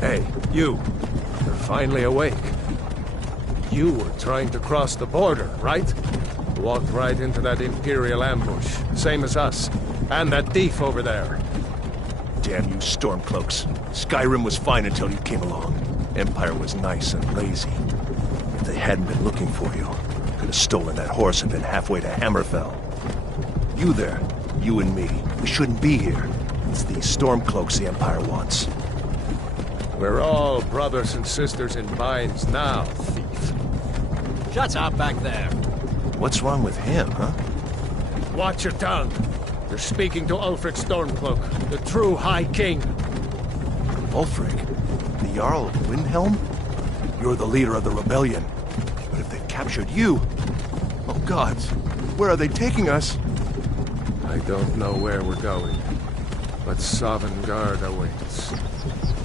Hey, you. You're finally awake. You were trying to cross the border, right? Walked right into that Imperial ambush, same as us. And that thief over there. Damn you Stormcloaks. Skyrim was fine until you came along. Empire was nice and lazy. If they hadn't been looking for you, could have stolen that horse and been halfway to Hammerfell. You there, you and me, we shouldn't be here. It's these Stormcloaks the Empire wants. We're all brothers and sisters in binds now, thief. Shut up back there. What's wrong with him, huh? Watch your tongue. You're speaking to Ulfric Stormcloak, the true High King. Ulfric? The Jarl of Windhelm? You're the leader of the rebellion. But if they've captured you... Oh gods, where are they taking us? I don't know where we're going, but Sovngarde awaits.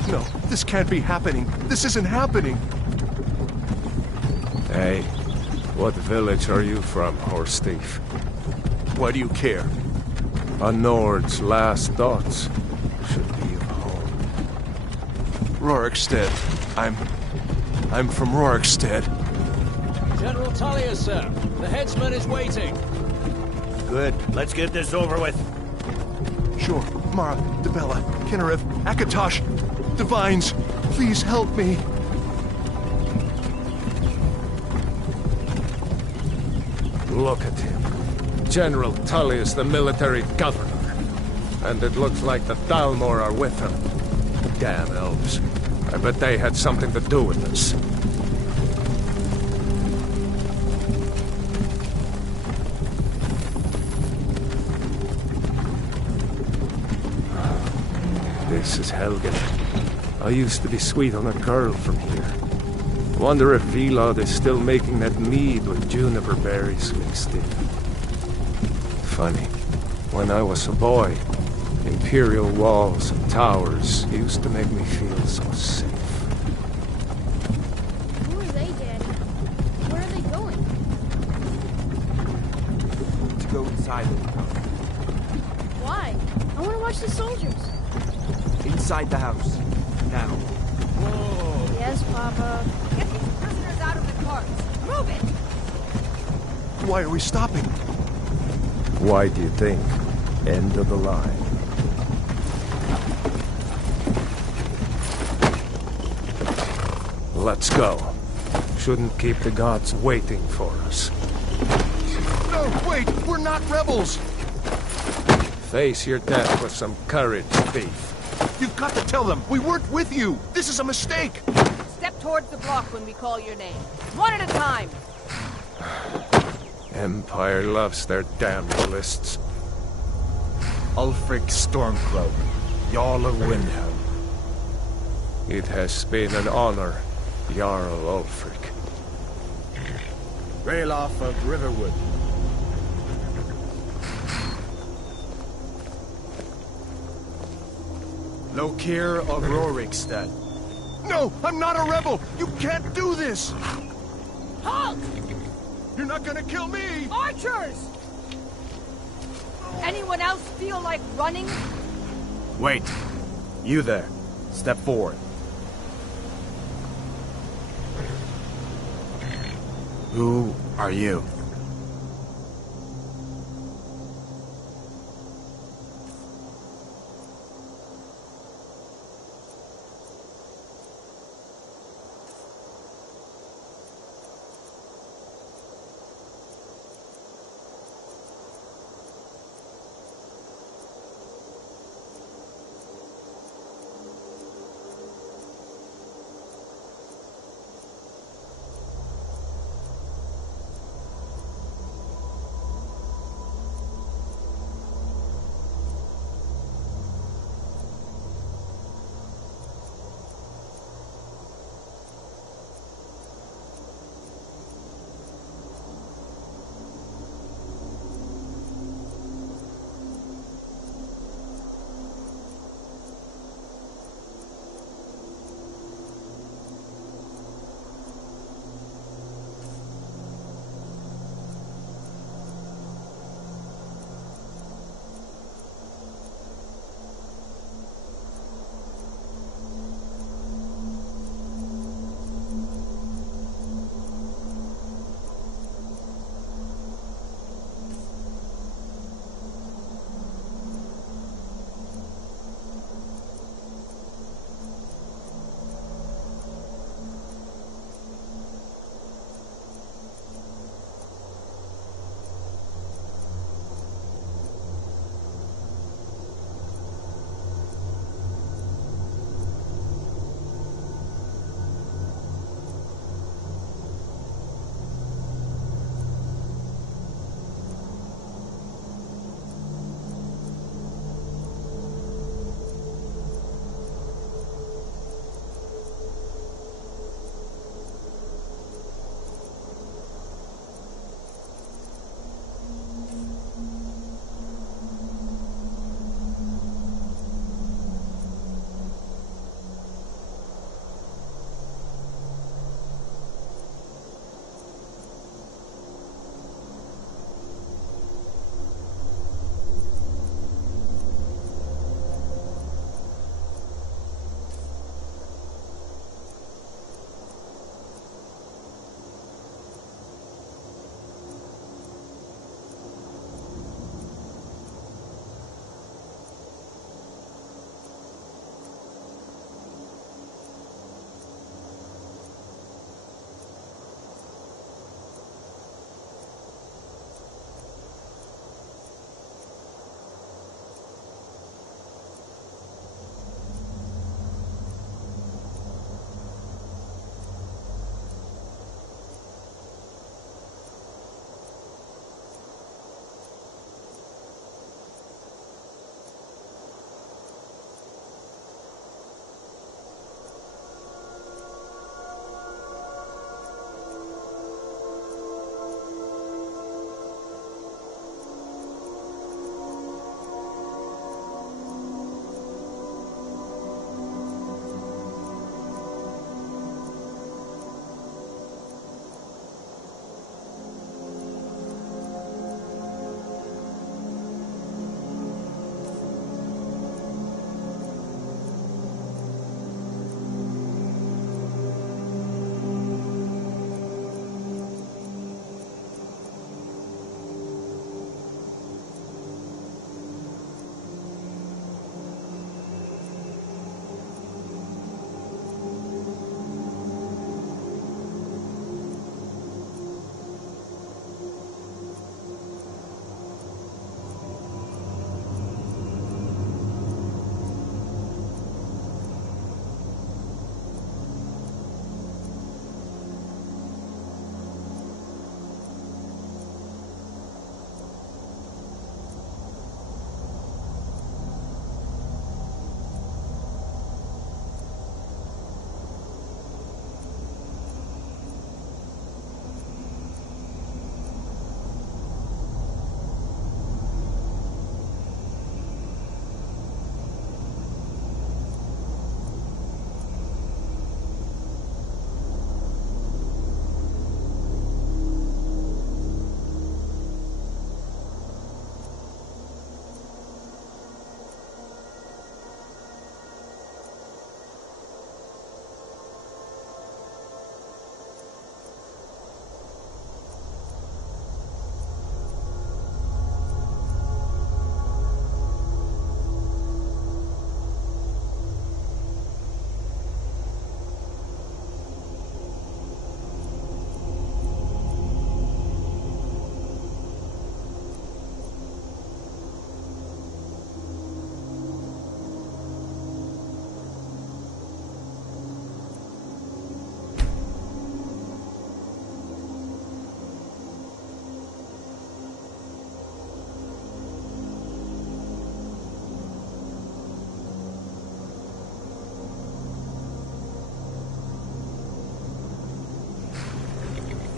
No, this can't be happening. This isn't happening. Hey, what village are you from, horse thief? Why do you care? A Nord's last thoughts should be of home. Rorikstead. I'm from Rorikstead. General Tullius, sir. The headsman is waiting. Good. Let's get this over with. Sure. Mara, Debella, Kinnarev, Akatosh, Divines, please help me. Look at him. General Tullius, the military governor. And it looks like the Thalmor are with him. Damn elves. I bet they had something to do with this. This is Helgen. I used to be sweet on a girl from here. Wonder if Vilod is still making that mead with juniper berries mixed in. Funny. When I was a boy, Imperial walls and towers used to make me feel so safe. Who are they, Daddy? Where are they going? To go inside the house. Why? I want to watch the soldiers. Inside the house. Now. Whoa! Yes, Papa. Get these prisoners out of the carts. Move it! Why are we stopping? Why do you think? End of the line. Let's go. Shouldn't keep the gods waiting for us. No, wait! We're not rebels! Face your death with some courage, thief. You've got to tell them! We weren't with you! This is a mistake! Step towards the block when we call your name. One at a time. Empire loves their damn lists. Ulfric Stormcloak, Jarl of Windhelm. It has been an honor, Jarl Ulfric. Ralof of Riverwood. Lokir of Rorikstead. No! I'm not a rebel! You can't do this! Halt! You're not gonna kill me! Archers! Anyone else feel like running? Wait. You there. Step forward. Who are you?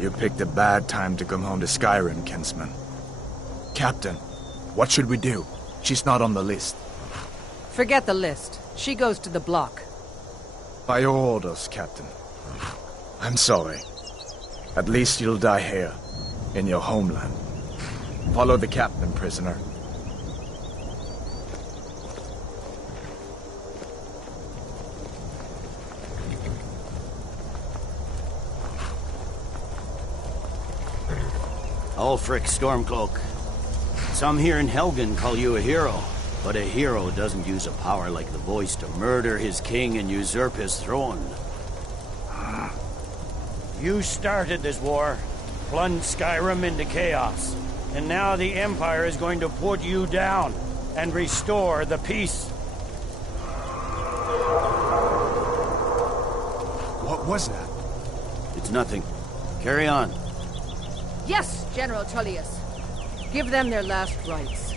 You picked a bad time to come home to Skyrim, kinsman. Captain, what should we do? She's not on the list. Forget the list. She goes to the block. By your orders, Captain. I'm sorry. At least you'll die here, in your homeland. Follow the captain, prisoner. Ulfric Stormcloak. Some here in Helgen call you a hero, but a hero doesn't use a power like the voice to murder his king and usurp his throne. You started this war, plunged Skyrim into chaos, and now the Empire is going to put you down and restore the peace. What was that? It's nothing. Carry on. Yes, General Tullius. Give them their last rites.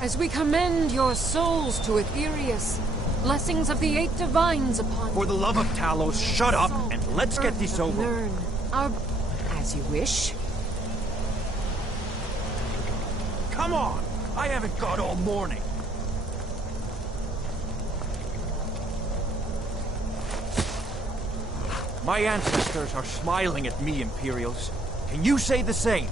As we commend your souls to Aetherius, blessings of the 8 divines upon you. For the love of Talos, shut up and let's get this over. Learn our... As you wish. Come on! I haven't got all morning. My ancestors are smiling at me, Imperials. Can you say the same?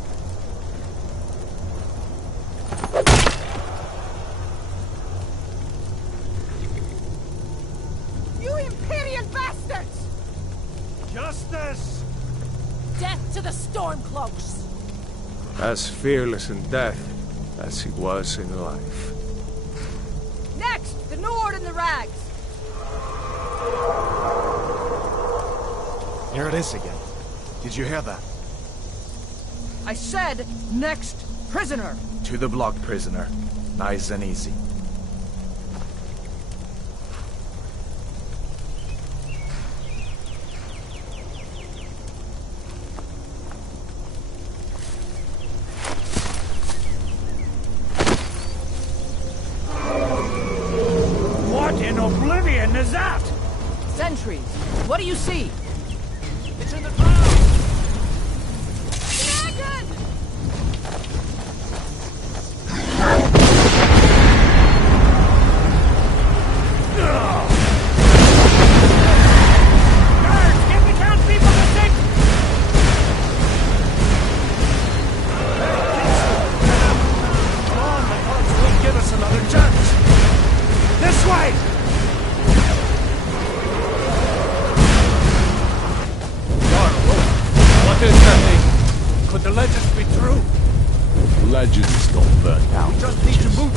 You Imperial bastards! Justice! Death to the Stormcloaks! As fearless in death as he was in life. Next, the Nord and the Rags! Here it is again. Did you hear that? I said, next, prisoner! To the block, prisoner. Nice and easy. What in oblivion is that? Sentries, what do you see? It's in the ground! Dragon! Guards, get the townspeople to sink! Come on, the gods will give us another chance! This way! What is that thing? Could the legends be true? Legends don't burn down. We just need to move.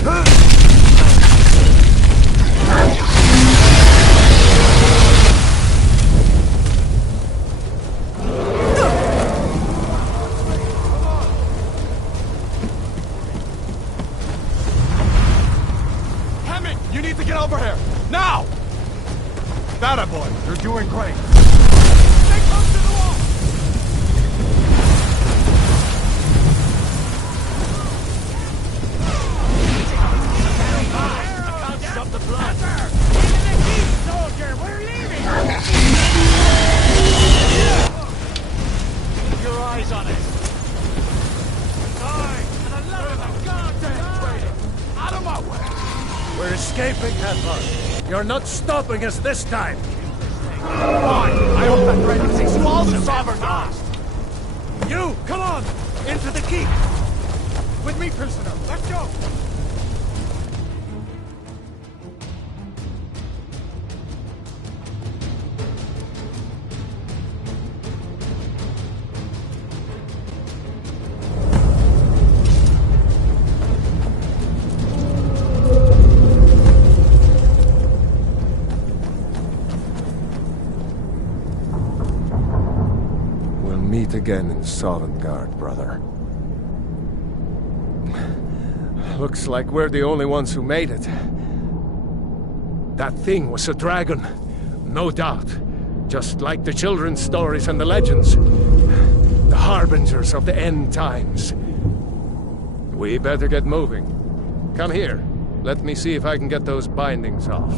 Hammond, you need to get over here! Now! That boy, you're doing great. Stay close to the wall! I can't stop the blood. Soldier, we're leaving! Keep your eyes on it. Die! For the love of the goddamn traitor! Out of my way! We're escaping, Headlord. You're not stopping us this time. Fine! I hope that threat is explosive ever last! You, come on! Into the keep! With me, prisoner! Let's go! We'll meet again in Sovngarde, brother. Looks like we're the only ones who made it. That thing was a dragon, no doubt. Just like the children's stories and the legends. The harbingers of the end times. We better get moving. Come here. Let me see if I can get those bindings off.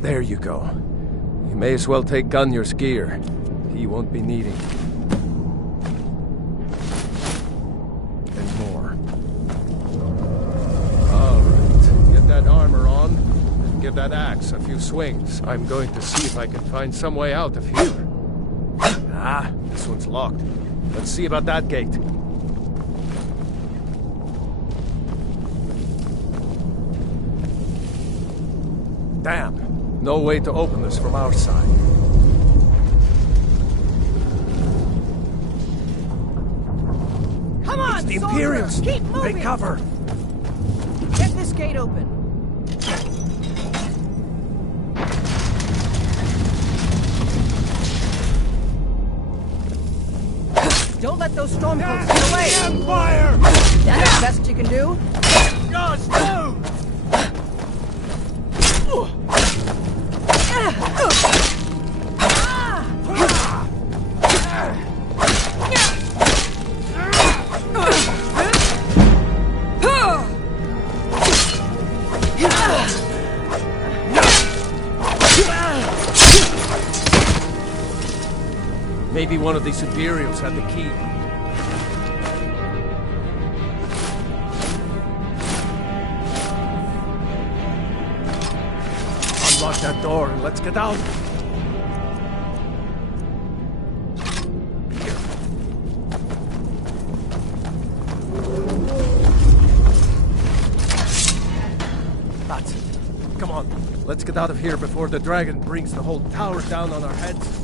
There you go. You may as well take Gunyor's gear. He won't be needing it. And more. All right, get that armor on, and give that axe a few swings. I'm going to see if I can find some way out of here. Ah, this one's locked. Let's see about that gate. Damn, no way to open this from our side. Come on, It's the soldier! Imperials! Keep moving! Take cover! Get this gate open. Don't let those stormcloaks get away! Empire! That's the best you can do? Just move! Maybe one of these Imperials had the key. Unlock that door and let's get out. That's it. Come on, let's get out of here before the dragon brings the whole tower down on our heads.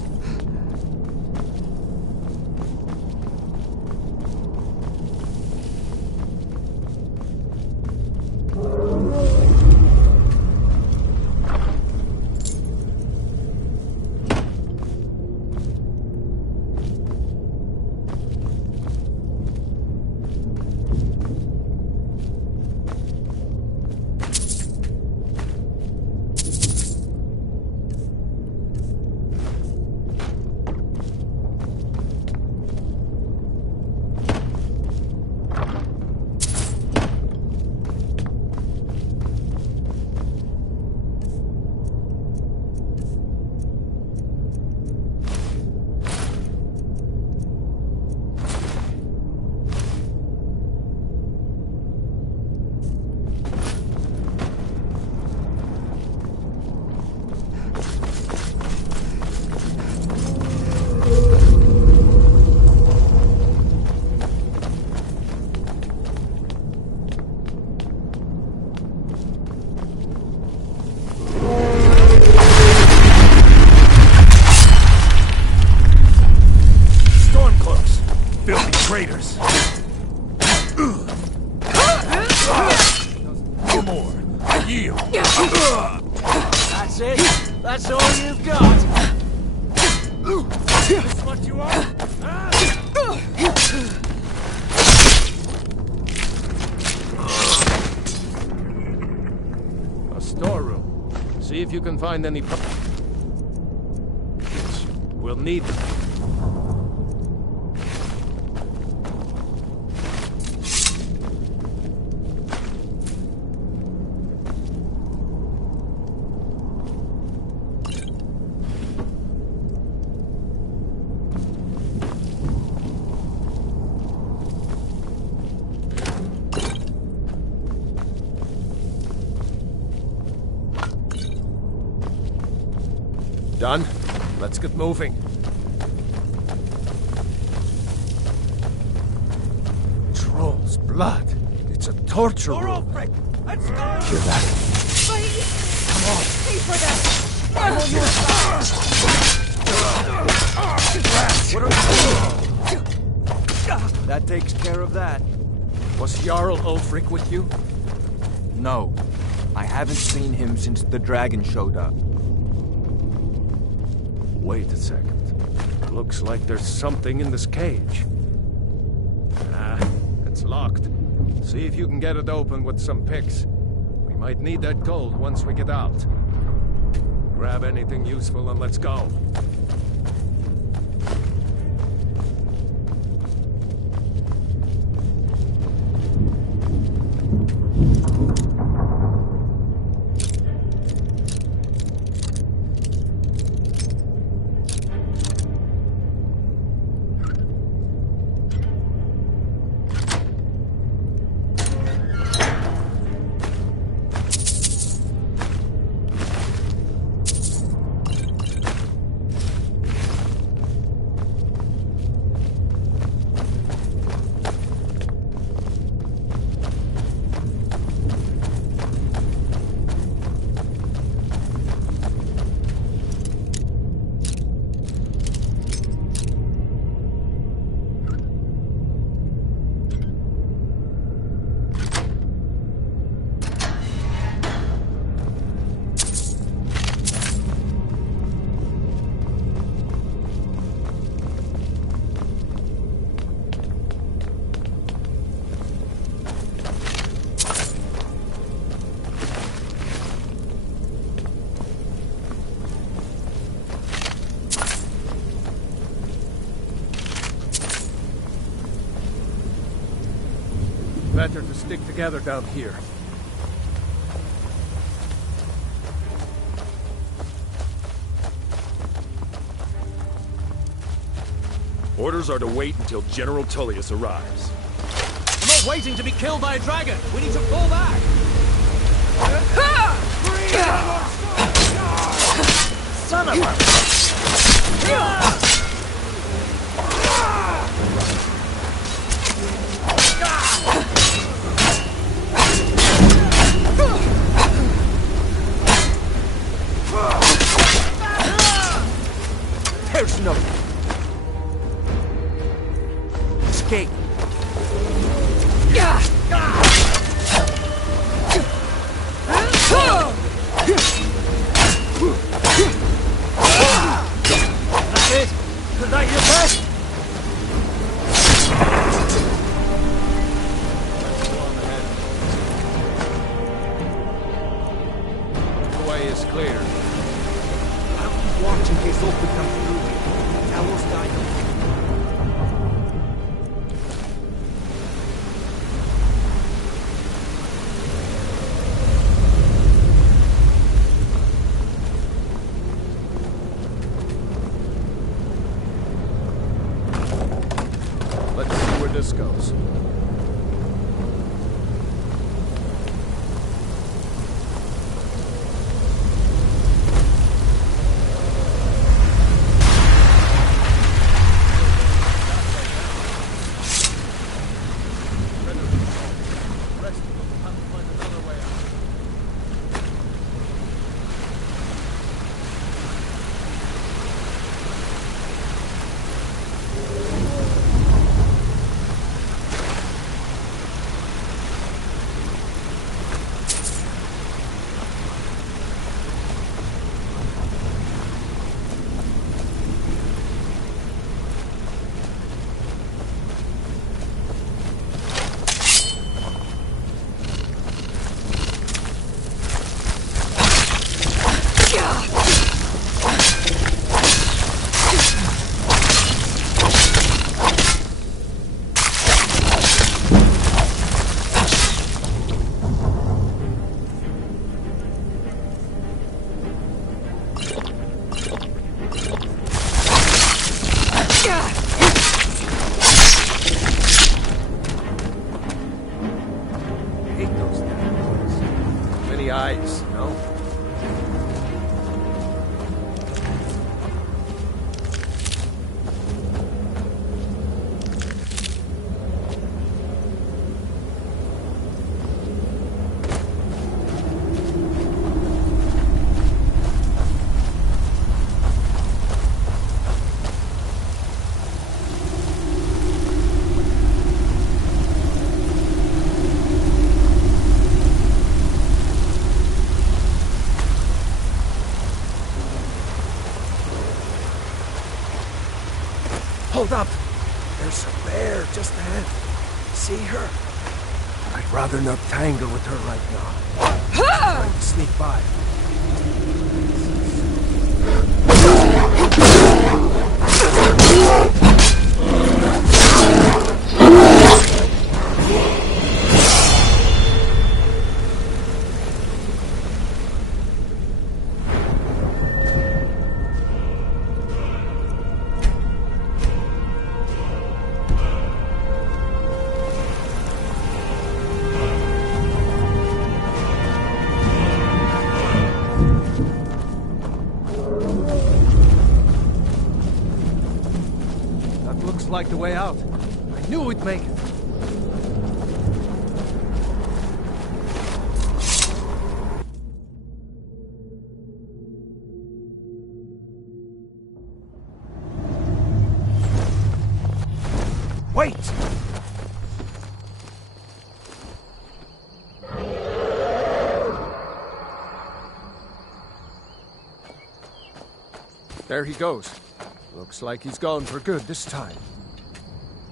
Traitors! No more! I yield! That's it? That's all you've got? This what you are? A storeroom. See if you can find any... We'll need them. Done? Let's get moving. Troll's blood. It's a torture room. Let's go! Hear that? Come on! Pay for that! What are you doing? That takes care of that. Was Jarl Ulfric with you? No. I haven't seen him since the dragon showed up. Wait a second. Looks like there's something in this cage. Ah, it's locked. See if you can get it open with some picks. We might need that gold once we get out. Grab anything useful and let's go. better to stick together down here. Orders are to wait until General Tullius arrives. I'm not waiting to be killed by a dragon. We need to fall back. Son of a... There's no escape. That's it. Is that your best? The way is clear. I'll keep watch in case Oak comes through. Talos guide them. Let's see where this goes. Eyes, no? Hold up! There's a bear just ahead. See her? I'd rather not tangle with her right now. Trying to sneak by. Like the way out. I knew we'd make it. Wait! There he goes. Looks like he's gone for good this time.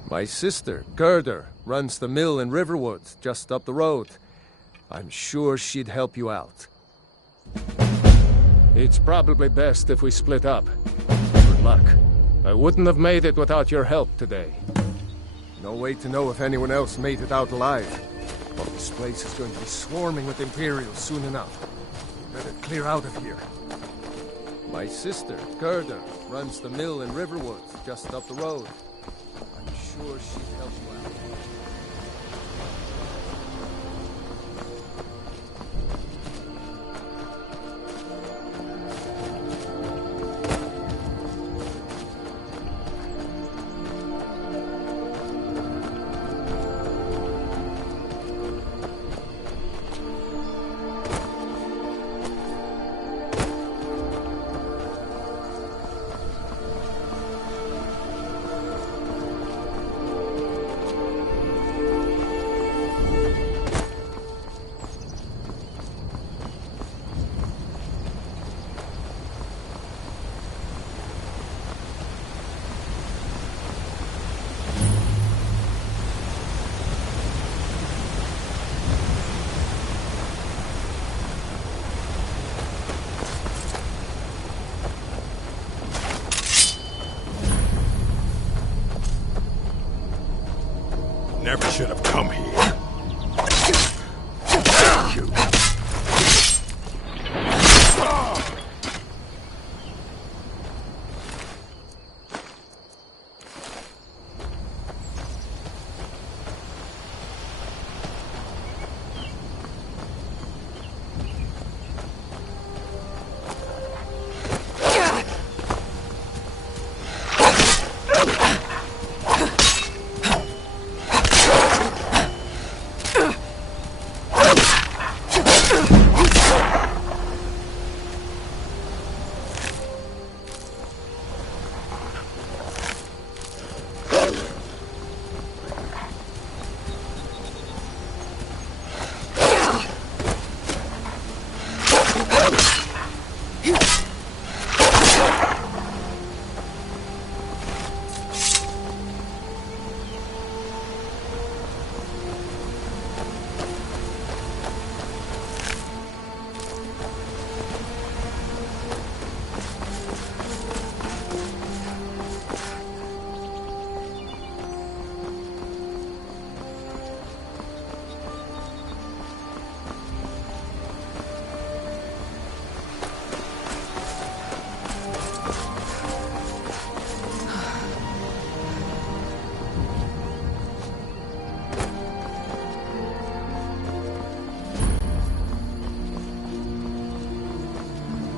My sister, Gerda, runs the mill in Riverwood, just up the road. I'm sure she'd help you out. It's probably best if we split up. Good luck. I wouldn't have made it without your help today. No way to know if anyone else made it out alive. This place is going to be swarming with Imperials soon enough. Better clear out of here. My sister, Gerda, runs the mill in Riverwood, just up the road. I'm sure she'd help you out. Never should have come here.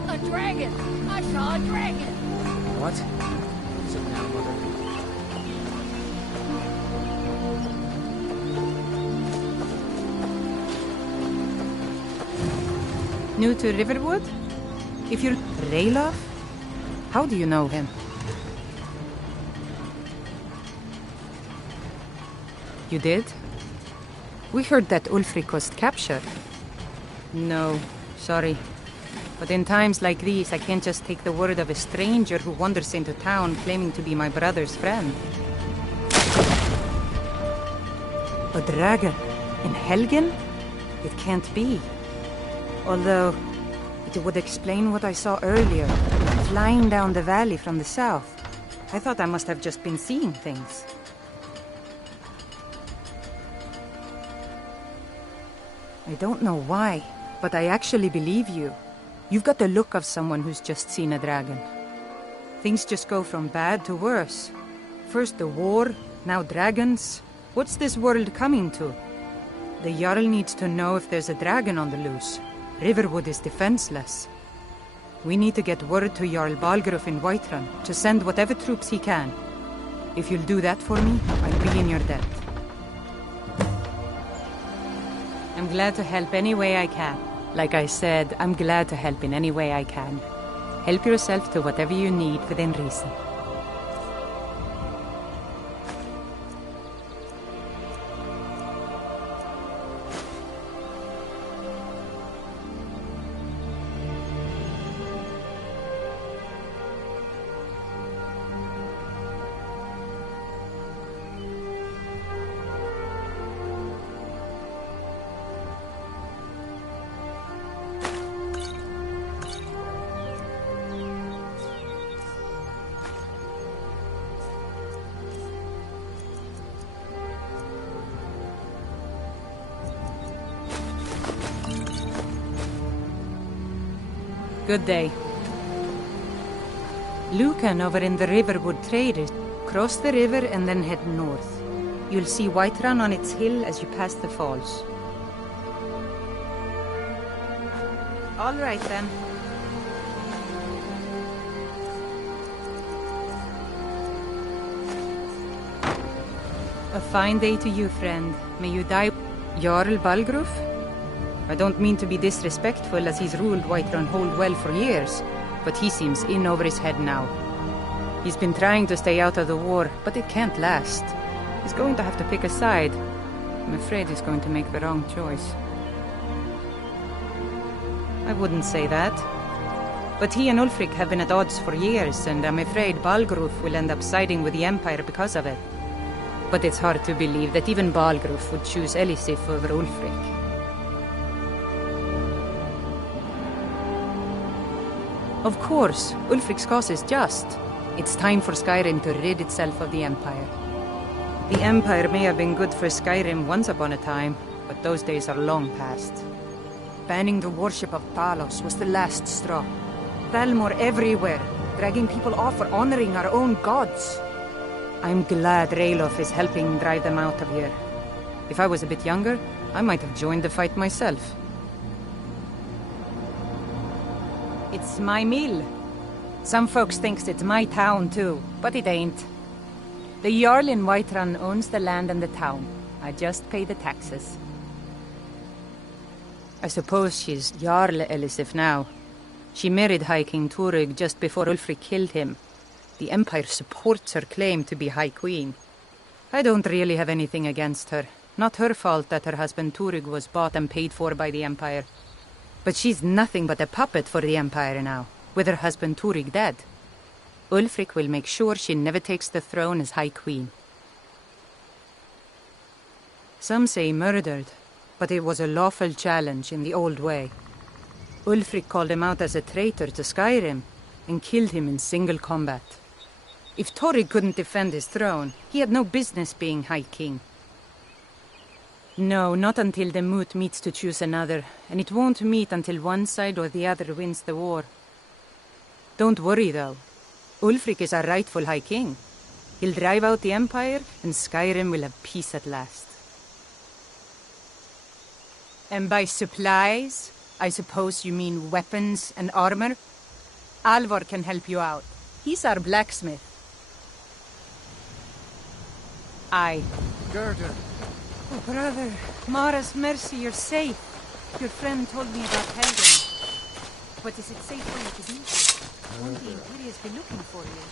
A dragon! I saw a dragon! What? Is it now, Mother? New to Riverwood? If you're Rayloff? How do you know him? You did? We heard that Ulfric was captured. No, sorry. But in times like these, I can't just take the word of a stranger who wanders into town claiming to be my brother's friend. A dragon? In Helgen? It can't be. Although, it would explain what I saw earlier, flying down the valley from the south. I thought I must have just been seeing things. I don't know why, but I actually believe you. You've got the look of someone who's just seen a dragon. Things just go from bad to worse. First the war, now dragons. What's this world coming to? The Jarl needs to know if there's a dragon on the loose. Riverwood is defenseless. We need to get word to Jarl Balgruuf in Whiterun to send whatever troops he can. If you'll do that for me, I'll be in your debt. I'm glad to help any way I can. Like I said, I'm glad to help in any way I can. Help yourself to whatever you need within reason. Good day. Lucan over in the Riverwood Traders. Cross the river and then head north. You'll see Whiterun on its hill as you pass the falls. All right then. A fine day to you, friend. May you die... Jarl Balgruf? I don't mean to be disrespectful, as he's ruled Whiterun Hold well for years, but he seems in over his head now. He's been trying to stay out of the war, but it can't last. He's going to have to pick a side. I'm afraid he's going to make the wrong choice. I wouldn't say that. But he and Ulfric have been at odds for years, and I'm afraid Balgruf will end up siding with the Empire because of it. But it's hard to believe that even Balgruf would choose Elisif over Ulfric. Of course, Ulfric's cause is just. It's time for Skyrim to rid itself of the Empire. The Empire may have been good for Skyrim once upon a time, but those days are long past. Banning the worship of Talos was the last straw. Thalmor everywhere, dragging people off for honoring our own gods. I'm glad Ralof is helping drive them out of here. If I was a bit younger, I might have joined the fight myself. It's my mill. Some folks thinks it's my town too, but it ain't. The Jarl in Whiterun owns the land and the town. I just pay the taxes. I suppose she's Jarl Elisif now. She married High King Turug just before Ulfric killed him. The Empire supports her claim to be High Queen. I don't really have anything against her. Not her fault that her husband Turug was bought and paid for by the Empire. But she's nothing but a puppet for the Empire now, with her husband Turug dead. Ulfric will make sure she never takes the throne as High Queen. Some say murdered, but it was a lawful challenge in the old way. Ulfric called him out as a traitor to Skyrim and killed him in single combat. If Turug couldn't defend his throne, he had no business being High King. No, not until the moot meets to choose another, and it won't meet until one side or the other wins the war. Don't worry, though. Ulfric is our rightful High King. He'll drive out the Empire, and Skyrim will have peace at last. And by supplies, I suppose you mean weapons and armor? Alvor can help you out. He's our blacksmith. Aye. Gerda. Oh, brother. Mara's mercy, you're safe. Your friend told me about Helgen. But is it safe for you to be here? Won't the Imperials be looking for you?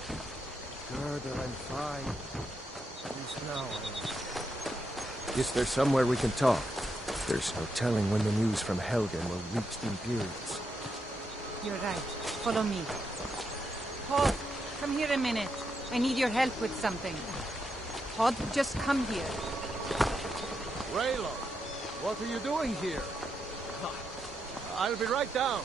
Gerda, I'm fine. At least now I am. Is there somewhere we can talk? There's no telling when the news from Helgen will reach the Imperials. You're right. Follow me. Hod, come here a minute. I need your help with something. Hod, just come here. Raylo, what are you doing here? I'll be right down.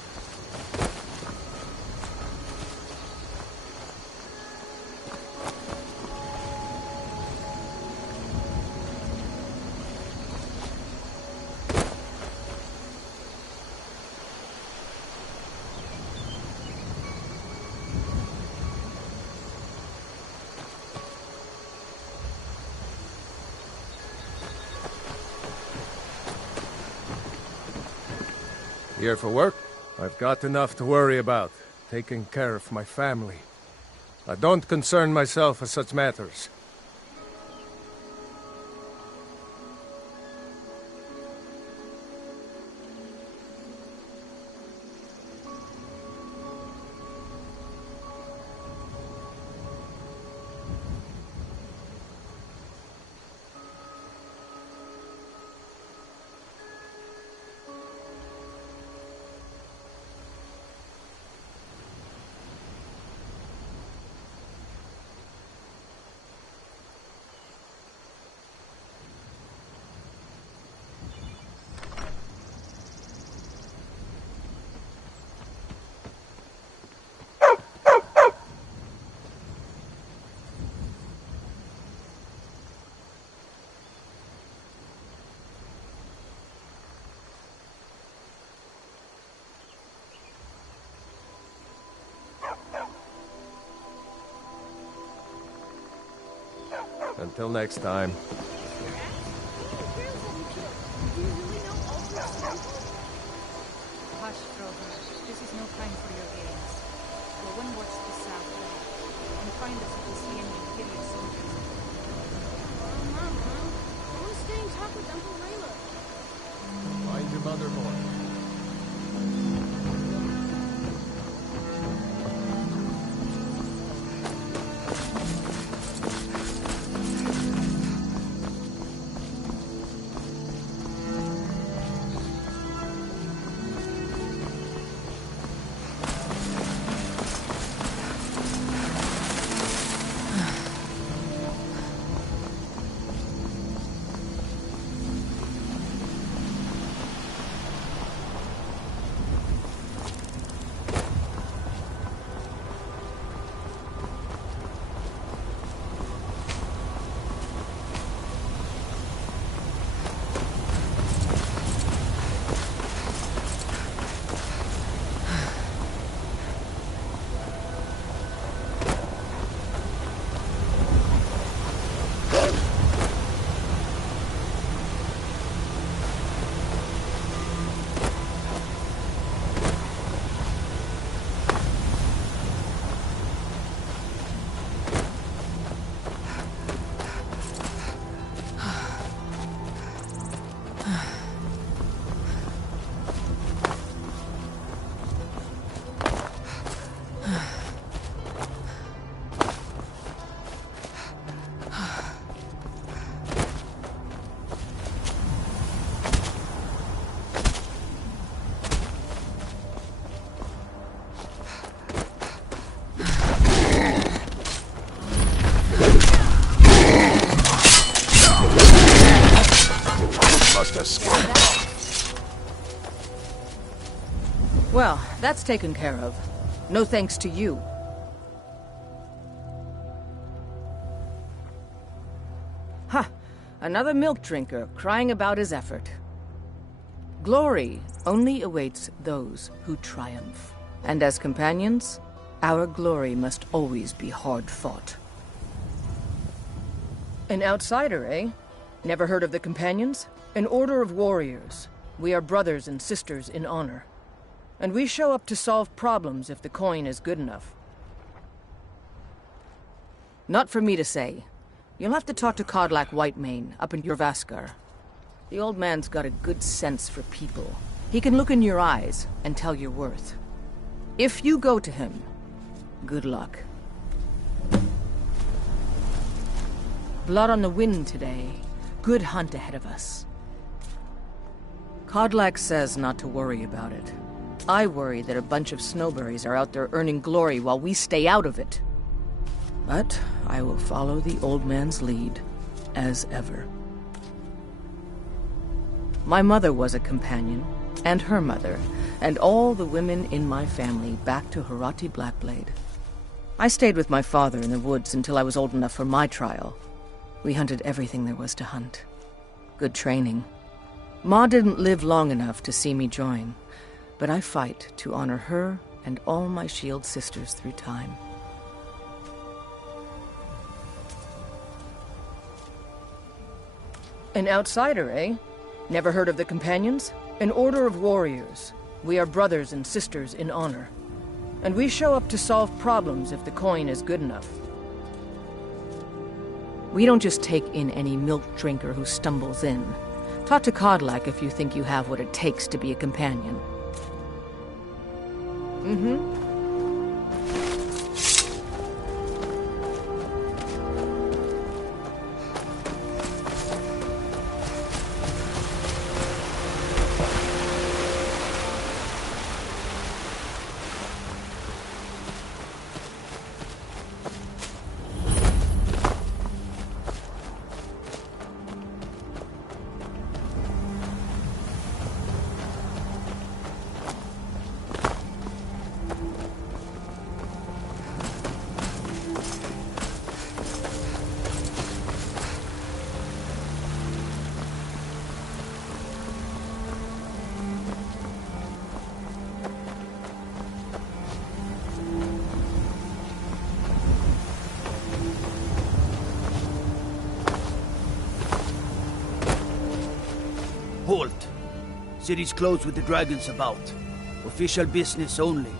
Here for work? I've got enough to worry about, taking care of my family. I don't concern myself with such matters. Until next time. Hush, Grover. This is no time for your games. Go and watch the south wall, and find us if you see any Imperial soldiers. Mama, I want to stay and talk with Uncle Layla. Find your mother, boy. Well, that's taken care of. No thanks to you. Ha! Another milk drinker crying about his effort. Glory only awaits those who triumph. And as companions, our glory must always be hard fought. An outsider, eh? Never heard of the Companions? An order of warriors. We are brothers and sisters in honor. And we show up to solve problems if the coin is good enough. Not for me to say. You'll have to talk to Codlac Whitemane up in Jorvaskar. The old man's got a good sense for people. He can look in your eyes and tell your worth. If you go to him, good luck. Blood on the wind today. Good hunt ahead of us. Codlac says not to worry about it. I worry that a bunch of snowberries are out there earning glory while we stay out of it. But I will follow the old man's lead, as ever. My mother was a companion, and her mother, and all the women in my family back to Harati Blackblade. I stayed with my father in the woods until I was old enough for my trial. We hunted everything there was to hunt. Good training. Ma didn't live long enough to see me join, but I fight to honor her and all my shield sisters through time. An outsider, eh? Never heard of the Companions? An order of warriors. We are brothers and sisters in honor. And we show up to solve problems if the coin is good enough. We don't just take in any milk drinker who stumbles in. Talk to Codlac if you think you have what it takes to be a companion. Mm-hmm. City's closed with the dragons about. Official business only.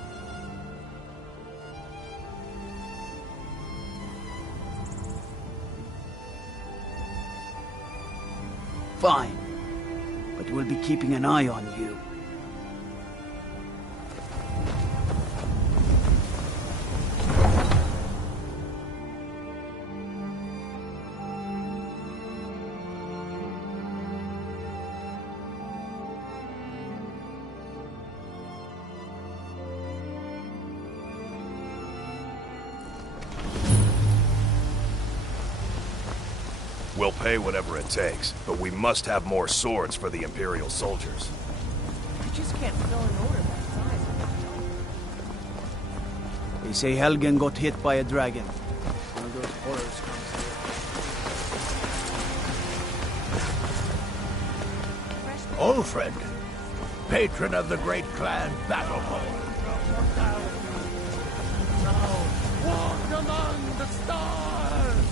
Fine. But we'll be keeping an eye on you. We'll pay whatever it takes, but we must have more swords for the Imperial soldiers. You just can't fill an order that size. They say Helgen got hit by a dragon. One of those horrors comes here. Ulfric, patron of the great clan Battleborn. Walk among the stars!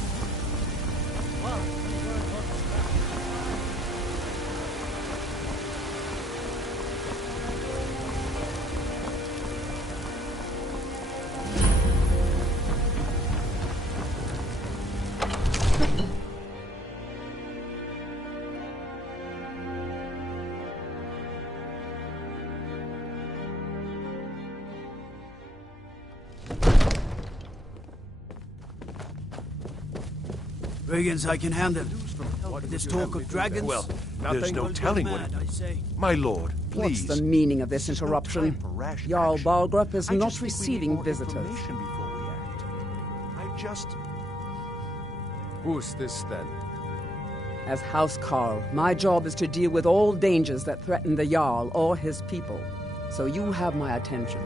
Brigands I can handle. But this talk of dragons... Well, there's no telling what... I say. My lord, What's please. the meaning of this interruption? Jarl Balgrup is not receiving visitors. Who's this then? As House Carl, my job is to deal with all dangers that threaten the Jarl or his people. So you have my attention.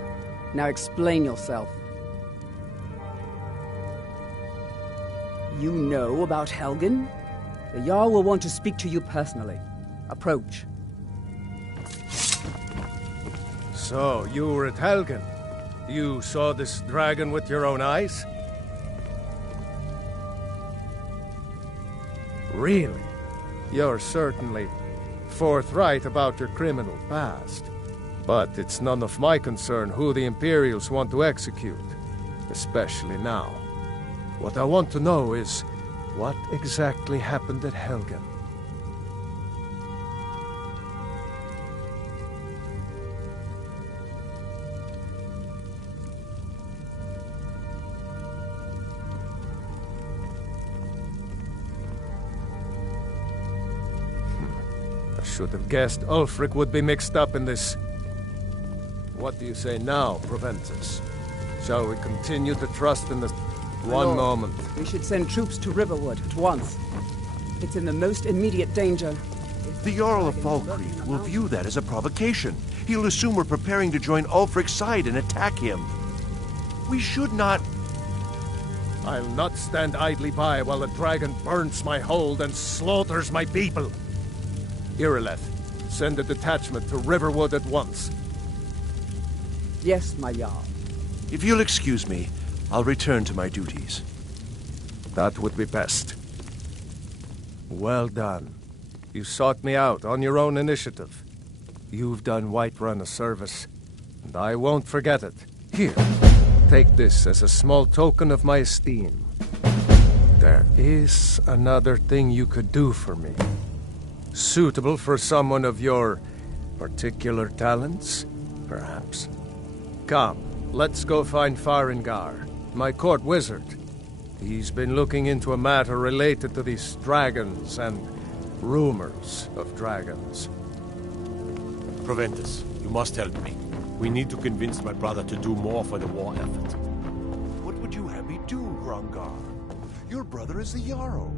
Now explain yourself. You know about Helgen? The Jarl will want to speak to you personally. Approach. So, you were at Helgen. You saw this dragon with your own eyes? Really? You're certainly forthright about your criminal past. But it's none of my concern who the Imperials want to execute, especially now. What I want to know is, what exactly happened at Helgen? I should have guessed Ulfric would be mixed up in this. What do you say now, Proventus? Shall we continue to trust in the... One moment. We should send troops to Riverwood at once. It's in the most immediate danger. The Jarl of Falkreath will view that as a provocation. He'll assume we're preparing to join Ulfric's side and attack him. We should not... I'll not stand idly by while the dragon burns my hold and slaughters my people. Irileth, send a detachment to Riverwood at once. Yes, my Jarl. If you'll excuse me, I'll return to my duties. That would be best. Well done. You sought me out on your own initiative. You've done Whiterun a service, and I won't forget it. Here, take this as a small token of my esteem. There is another thing you could do for me. Suitable for someone of your particular talents, perhaps. Come, let's go find Farengar, my court wizard. He's been looking into a matter related to these dragons and rumors of dragons. Proventus, you must help me. We need to convince my brother to do more for the war effort. What would you have me do, Hrongar? Your brother is the Jarl.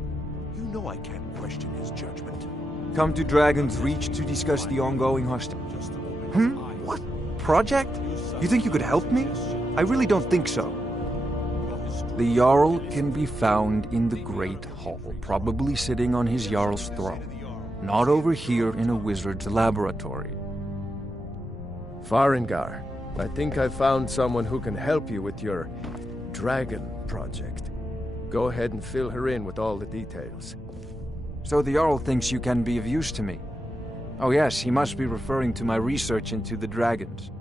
You know I can't question his judgment. Come to Dragon's Reach to discuss the ongoing hostility. What? Project? You think you could help me? I really don't think so. The Jarl can be found in the Great Hall, probably sitting on his Jarl's throne. Not over here in a wizard's laboratory. Farengar, I think I found someone who can help you with your dragon project. Go ahead and fill her in with all the details. So the Jarl thinks you can be of use to me. Oh yes, he must be referring to my research into the dragons.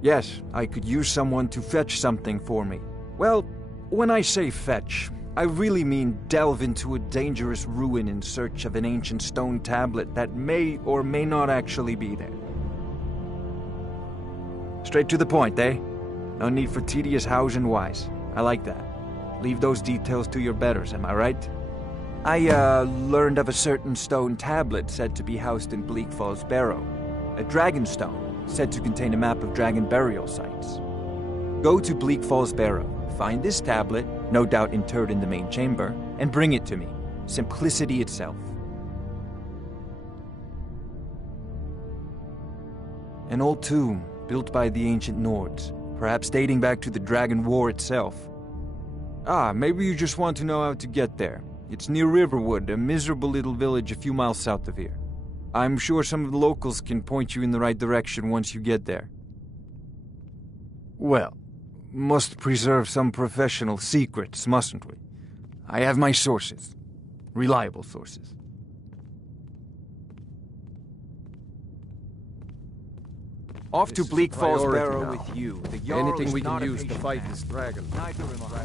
Yes, I could use someone to fetch something for me. Well, when I say fetch, I really mean delve into a dangerous ruin in search of an ancient stone tablet that may or may not actually be there. Straight to the point, eh? No need for tedious hows and whys. I like that. Leave those details to your betters, am I right? I, learned of a certain stone tablet said to be housed in Bleak Falls Barrow. A dragon stone, said to contain a map of dragon burial sites. Go to Bleak Falls Barrow, find this tablet, no doubt interred in the main chamber, and bring it to me. Simplicity itself. An old tomb, built by the ancient Nords, perhaps dating back to the Dragon War itself. Ah, maybe you just want to know how to get there. It's near Riverwood, a miserable little village a few miles south of here. I'm sure some of the locals can point you in the right direction once you get there. Well, must preserve some professional secrets, mustn't we? I have my sources. Reliable sources. Off to Bleak Falls Barrow with you. The Jarl Anything is we not can a use to patient fight man. this dragon. Neither am I.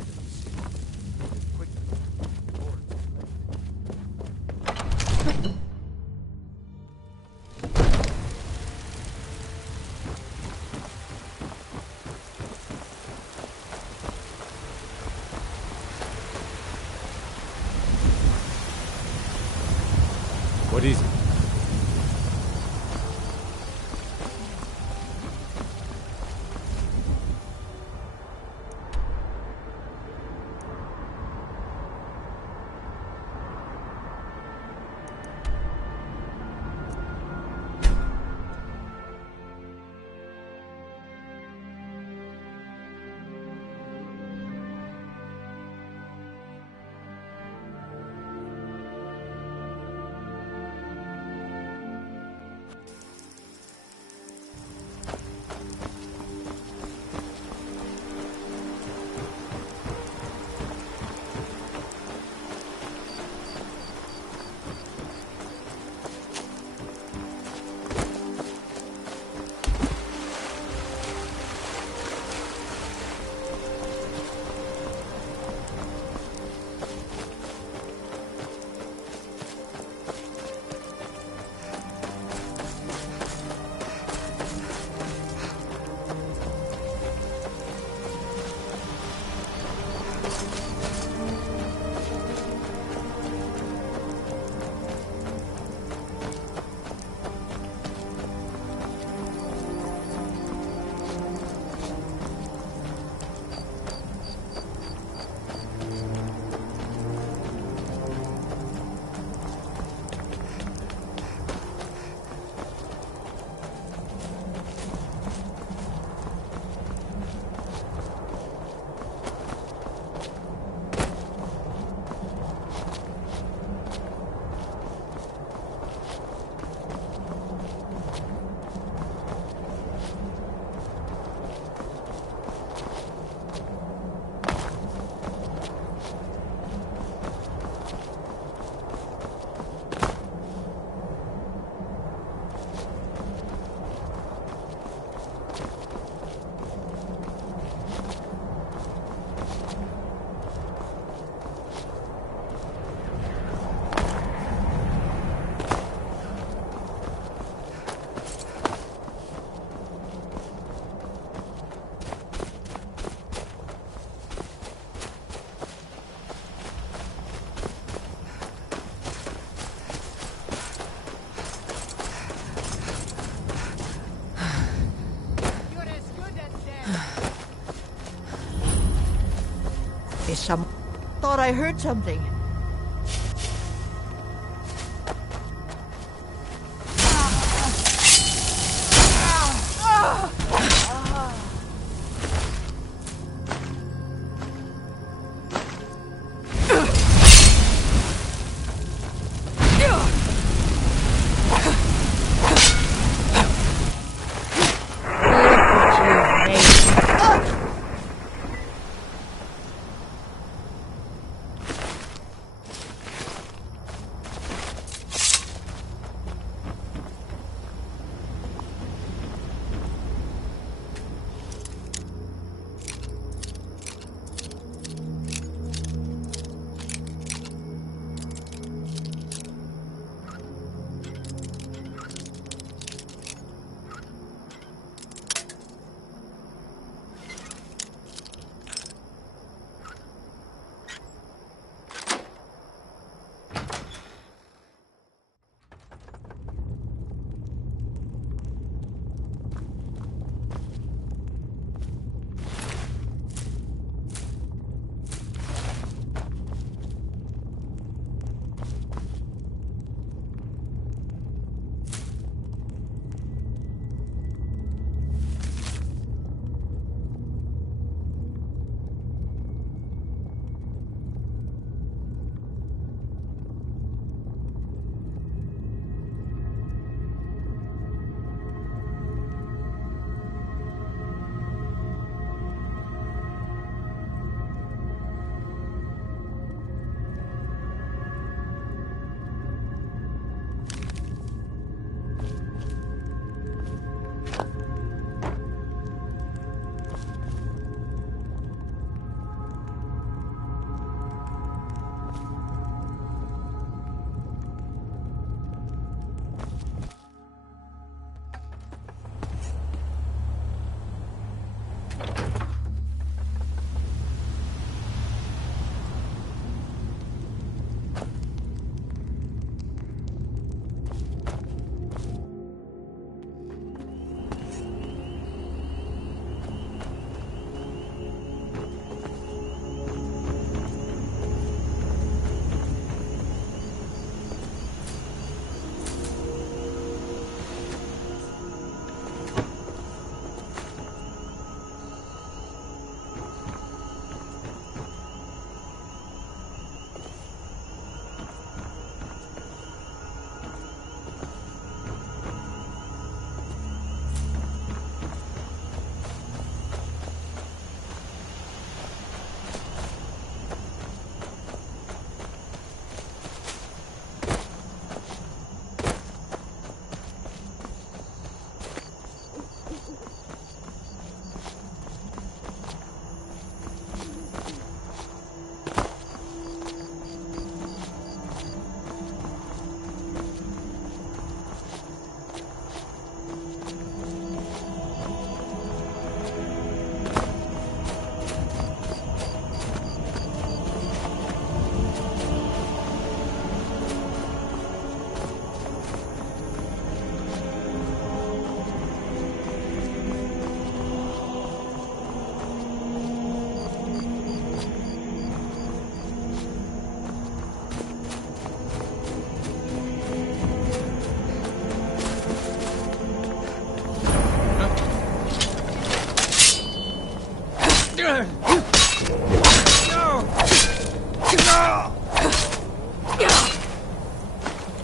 What is it? Thought I heard something.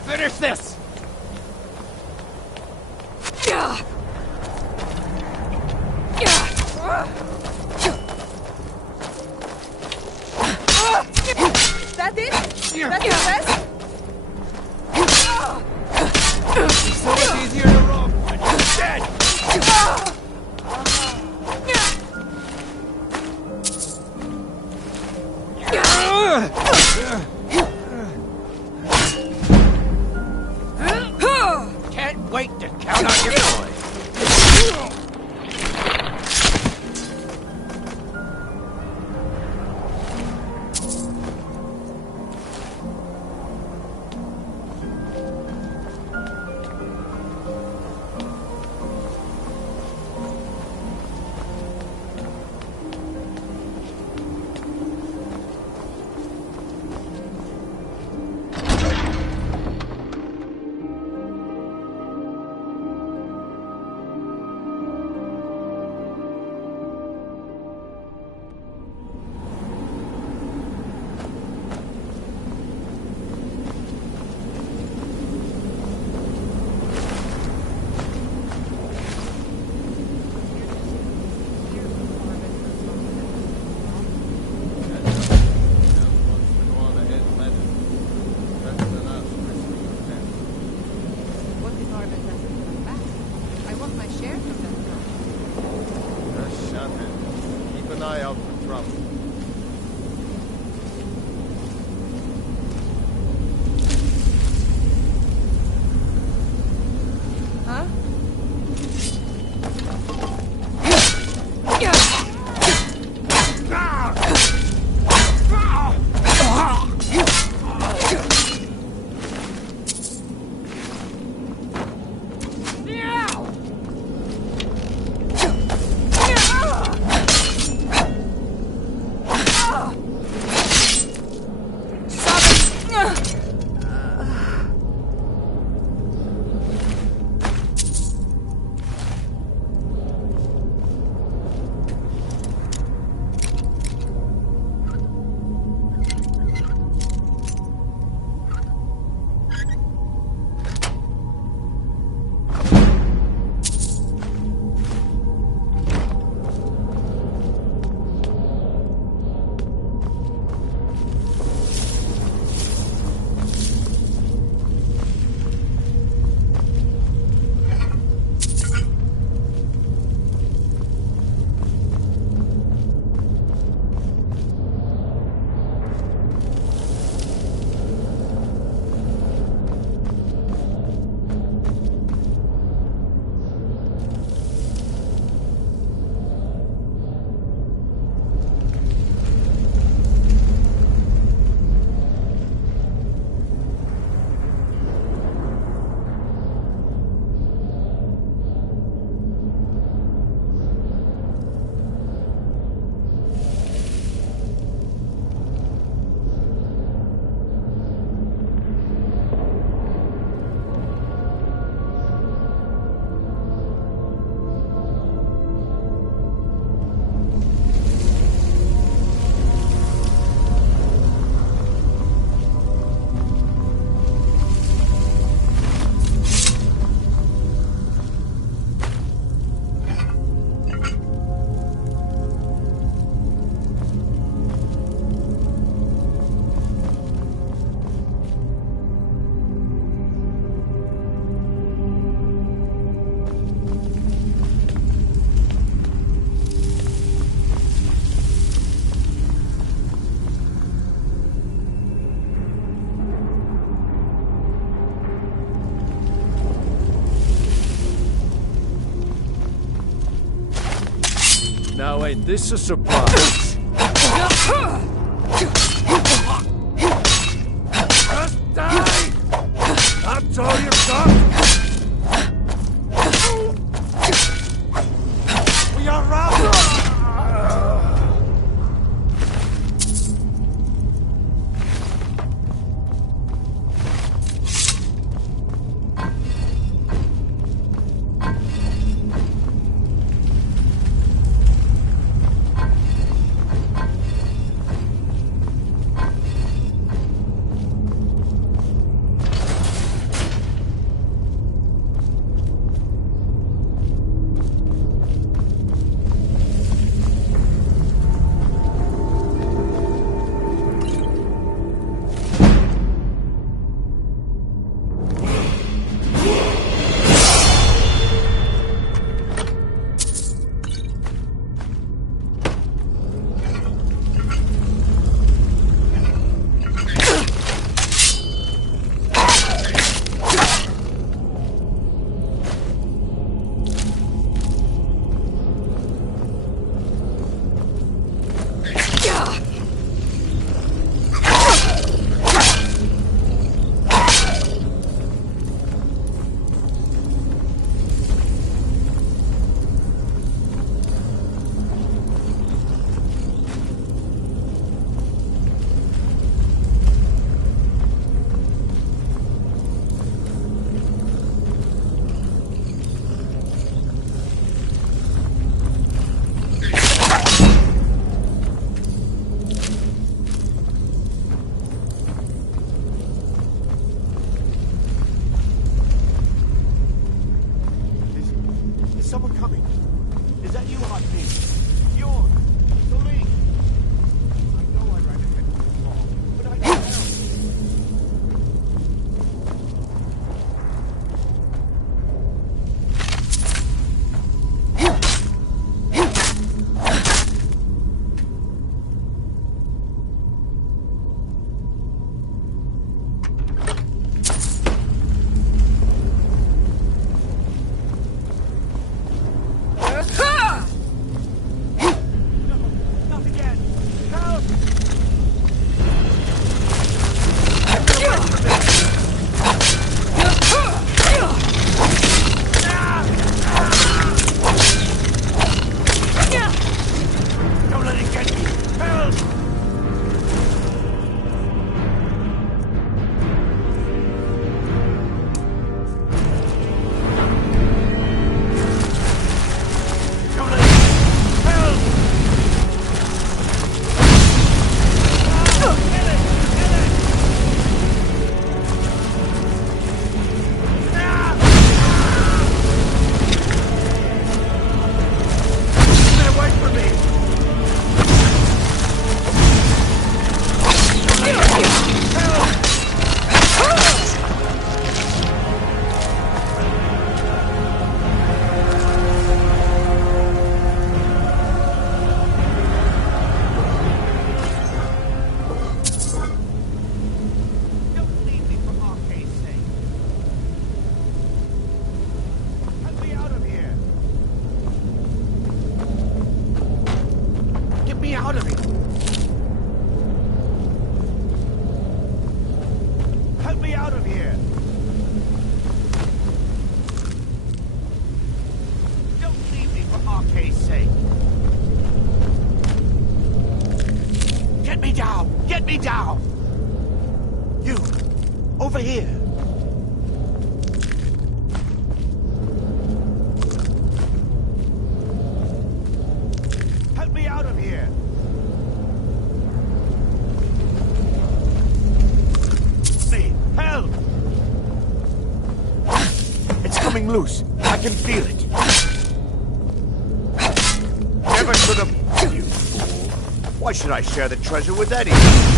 Finish this! That it? That your best? It's so much easier to rob when you're dead! Can't wait to count on your boys! Now ain't this a surprise? Just die! That's all you've got? We are robbed! got me. Yours. The link. I know I'd rather get too far, but I can't help. Loose. I can feel it. Never should have... You fool. Why should I share the treasure with that idiot?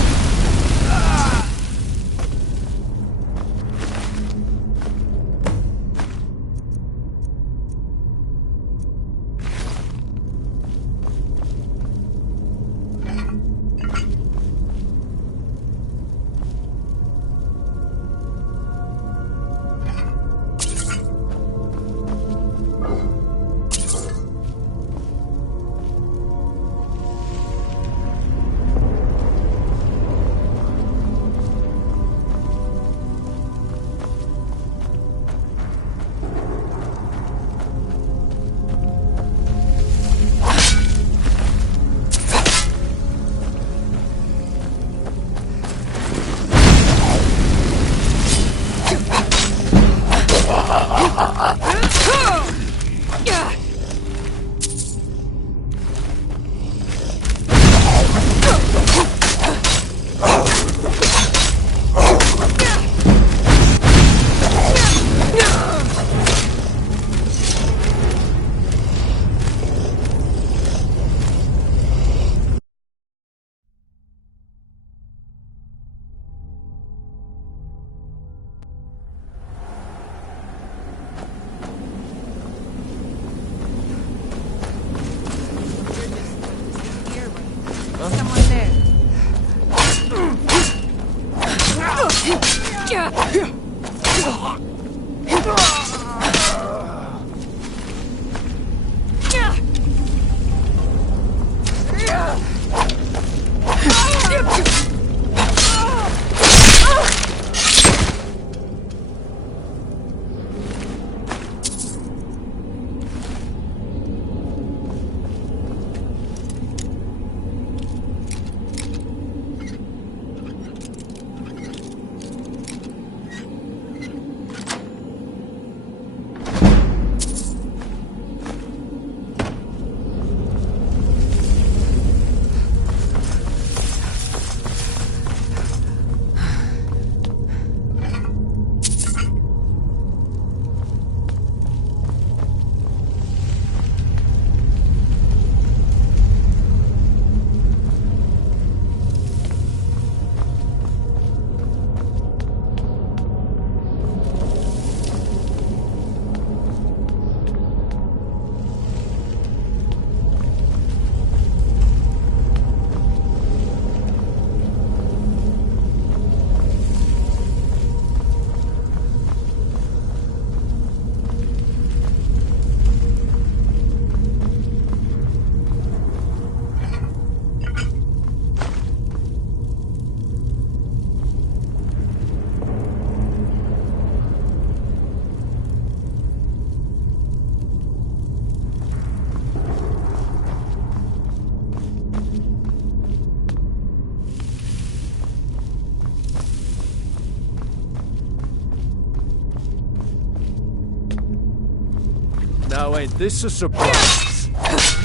Now ain't this a surprise?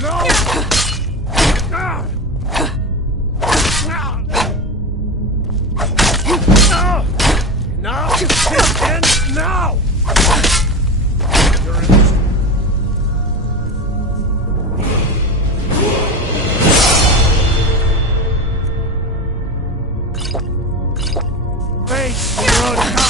No! Now! And now! You're in. Face your own kind!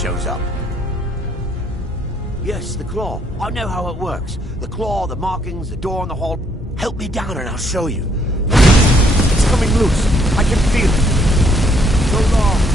Shows up. Yes, the claw. I know how it works. The claw, the markings, the door in the hall. Help me down and I'll show you. It's coming loose. I can feel it. So long.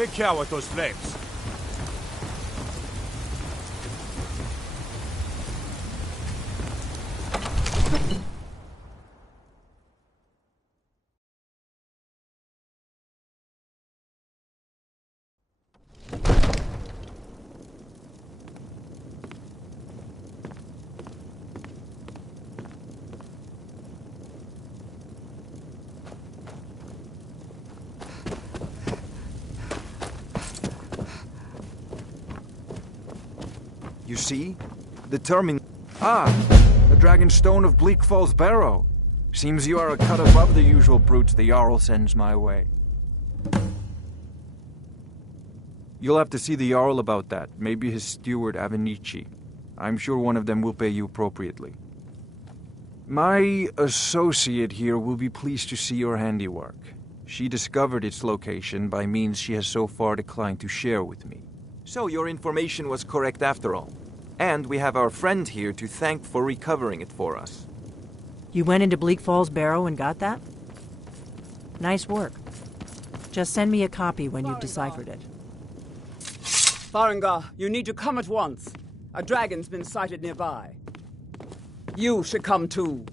Take care with those flames. You see? Determine. Ah! The Dragon Stone of Bleak Falls Barrow. Seems you are a cut above the usual brutes the Jarl sends my way. You'll have to see the Jarl about that. Maybe his steward Avenici. I'm sure one of them will pay you appropriately. My associate here will be pleased to see your handiwork. She discovered its location by means she has so far declined to share with me. So your information was correct after all. And we have our friend here to thank for recovering it for us. You went into Bleak Falls Barrow and got that? Nice work. Just send me a copy when you've deciphered it. Farengar, you need to come at once. A dragon's been sighted nearby. You should come too.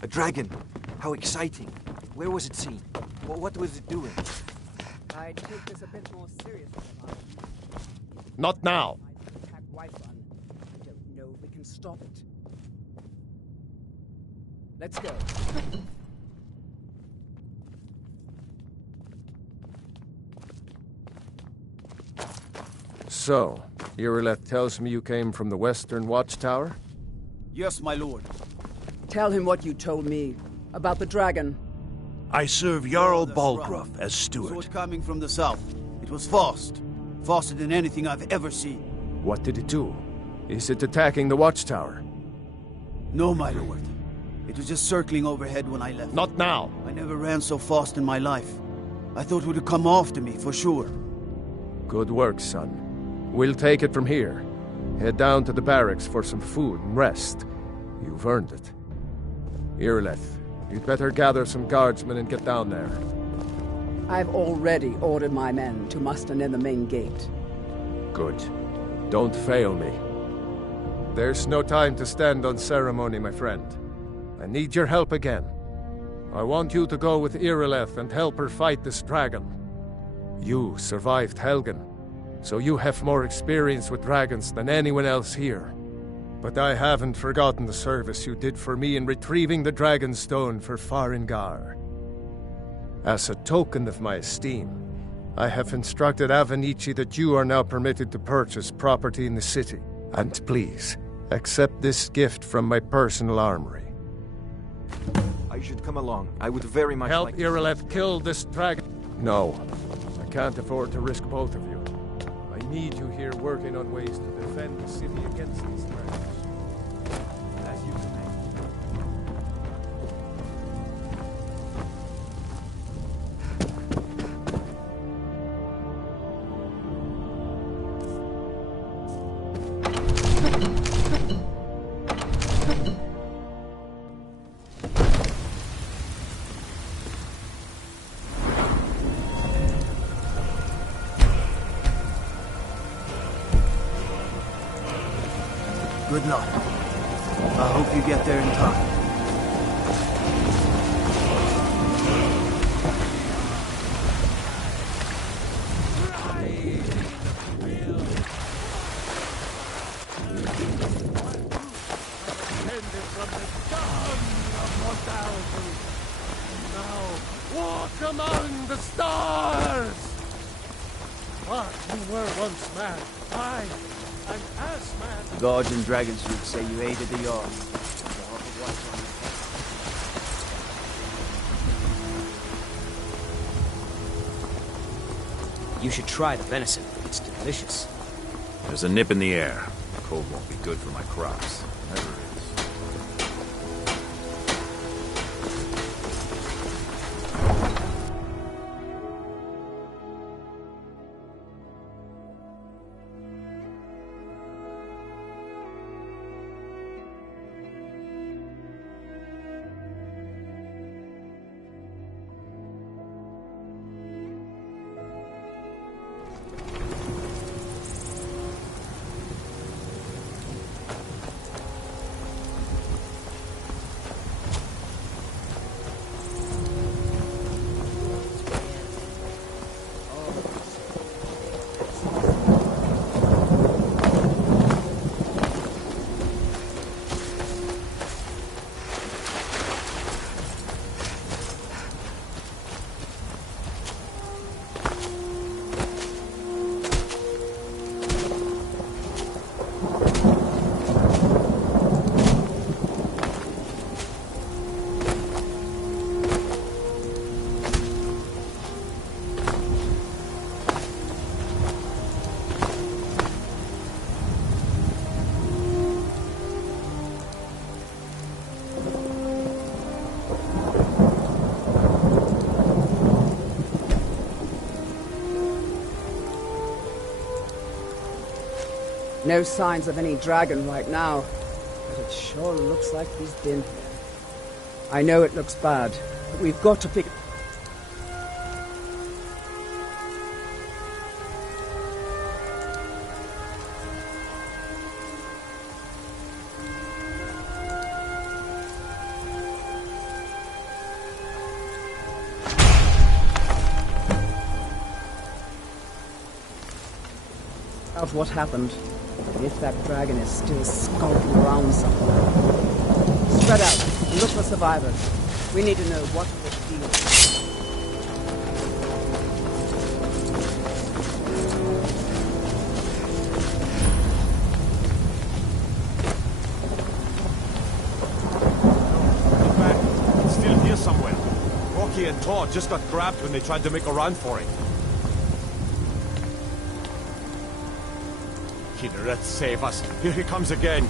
A dragon? How exciting. Where was it seen? What was it doing? I'd take this a bit more seriously. Not now. Attack Whiterun. I don't know if we can stop it. Let's go. So, Irileth tells me you came from the Western Watchtower? Yes, my lord. Tell him what you told me about the dragon. I serve Jarl That's Balgruuf right. as Saw steward. it coming from the south. It was fast. Faster than anything I've ever seen. What did it do? Is it attacking the Watchtower? No, my lord. It was just circling overhead when I left. Not now! I never ran so fast in my life. I thought it would come after me, for sure. Good work, son. We'll take it from here. Head down to the barracks for some food and rest. You've earned it. Irileth, you'd better gather some guardsmen and get down there. I've already ordered my men to muster near the main gate. Good. Don't fail me. There's no time to stand on ceremony, my friend. I need your help again. I want you to go with Irileth and help her fight this dragon. You survived Helgen, so you have more experience with dragons than anyone else here. But I haven't forgotten the service you did for me in retrieving the Dragon Stone for Farengar. As a token of my esteem, I have instructed Avenici that you are now permitted to purchase property in the city. And please, accept this gift from my personal armory. I should come along. I would very much Help like Irileth kill this dragon. No, I can't afford to risk both of you. I need you here working on ways to defend the city against these dragons. As you command. Good luck. I hope you get there in time. Walk among the stars! What you were once mad, I am as mad. The guards and dragons would say you aided the Jarl. You should try the venison. It's delicious. There's a nip in the air. Cold won't be good for my crops. Never is. No signs of any dragon right now, but it sure looks like he's been here. I know it looks bad, but we've got to figure... out what happened. If that dragon is still skulking around somewhere. Spread out. Look for survivors. We need to know what the deal is. Get back. It's still here somewhere. Rocky and Todd just got grabbed when they tried to make a run for it. Kinneret, save us. Here he comes again.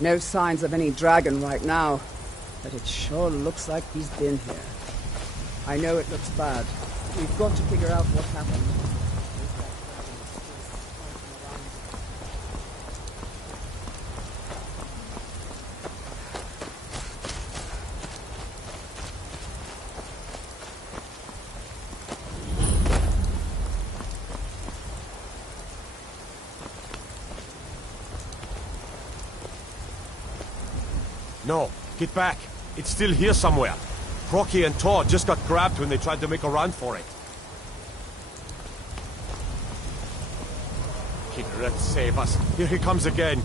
No signs of any dragon right now, but it sure looks like he's been here. I know it looks bad. We've got to figure out what happened. No, get back. It's still here somewhere. Rocky and Todd just got grabbed when they tried to make a run for it. Kinneret, save us. Here he comes again.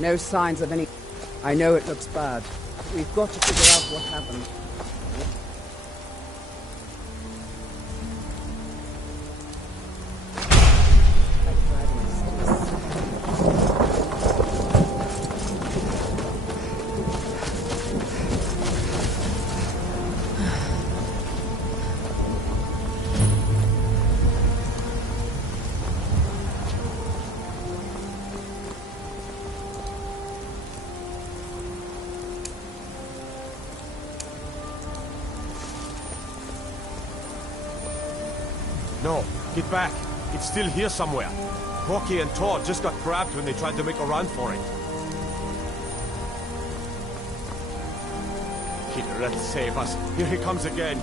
No signs of any... I know it looks bad. But we've got to figure out what happened. That dragon is still No, get back. It's still here somewhere. Rocky and Todd just got grabbed when they tried to make a run for it. Let's save us. Here he comes again.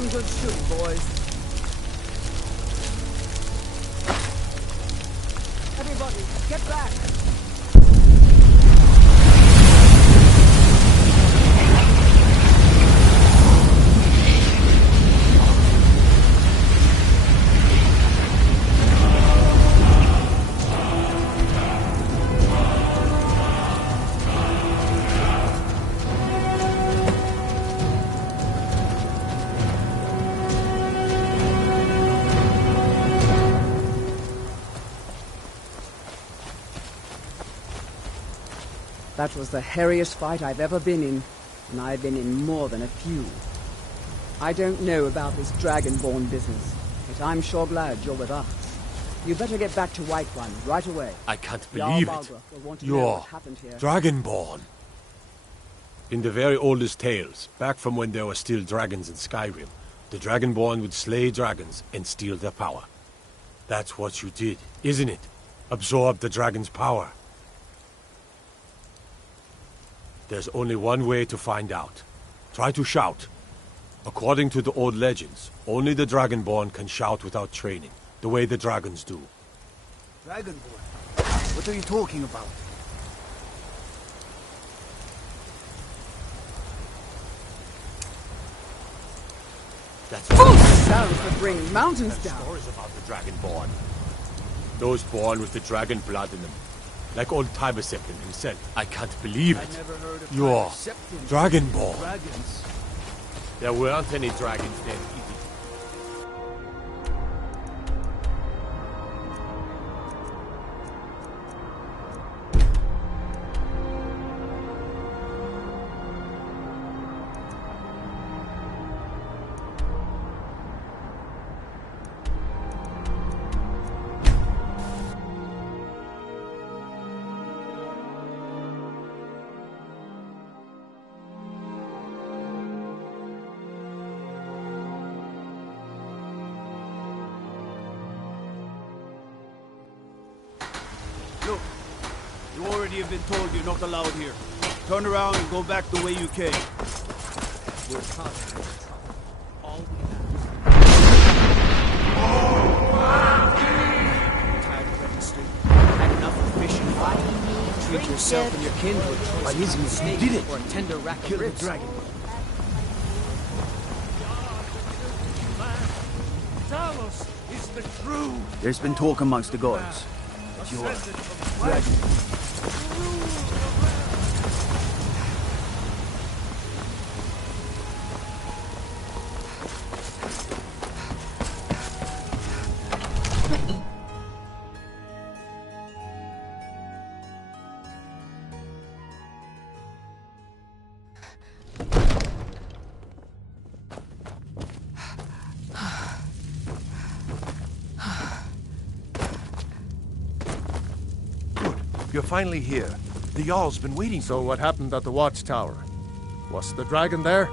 damn good shooting, boys. Everybody, get back! That was the hairiest fight I've ever been in, and I've been in more than a few. I don't know about this Dragonborn business, but I'm sure glad you're with us. You better get back to Whiterun right away. I can't believe it. You're Dragonborn. In the very oldest tales, back from when there were still dragons in Skyrim, the Dragonborn would slay dragons and steal their power. That's what you did, isn't it? Absorb the dragon's power. There's only one way to find out. Try to shout. According to the old legends, only the Dragonborn can shout without training, the way the dragons do. Dragonborn? What are you talking about? That's sounds that bring mountains down. Stories about the Dragonborn. Those born with the dragon blood in them. Like old Tybesepin himself. I can't believe it. I never heard of You're Tybeseptin. Dragonborn. Dragons. There weren't any dragons then either. Look, you already have been told you're not allowed here. Turn around and go back the way you came. We're constantly in trouble. All we have. Tired of registry. Had enough of fishing. Why do you treat yourself and your kin to a choice of a snake or a tender rack of ribs? Dragon. Talos is the true. There's been talk amongst the gods. You're dragon. You're finally here. The Jarl's been waiting. So what happened at the watchtower? Was the dragon there?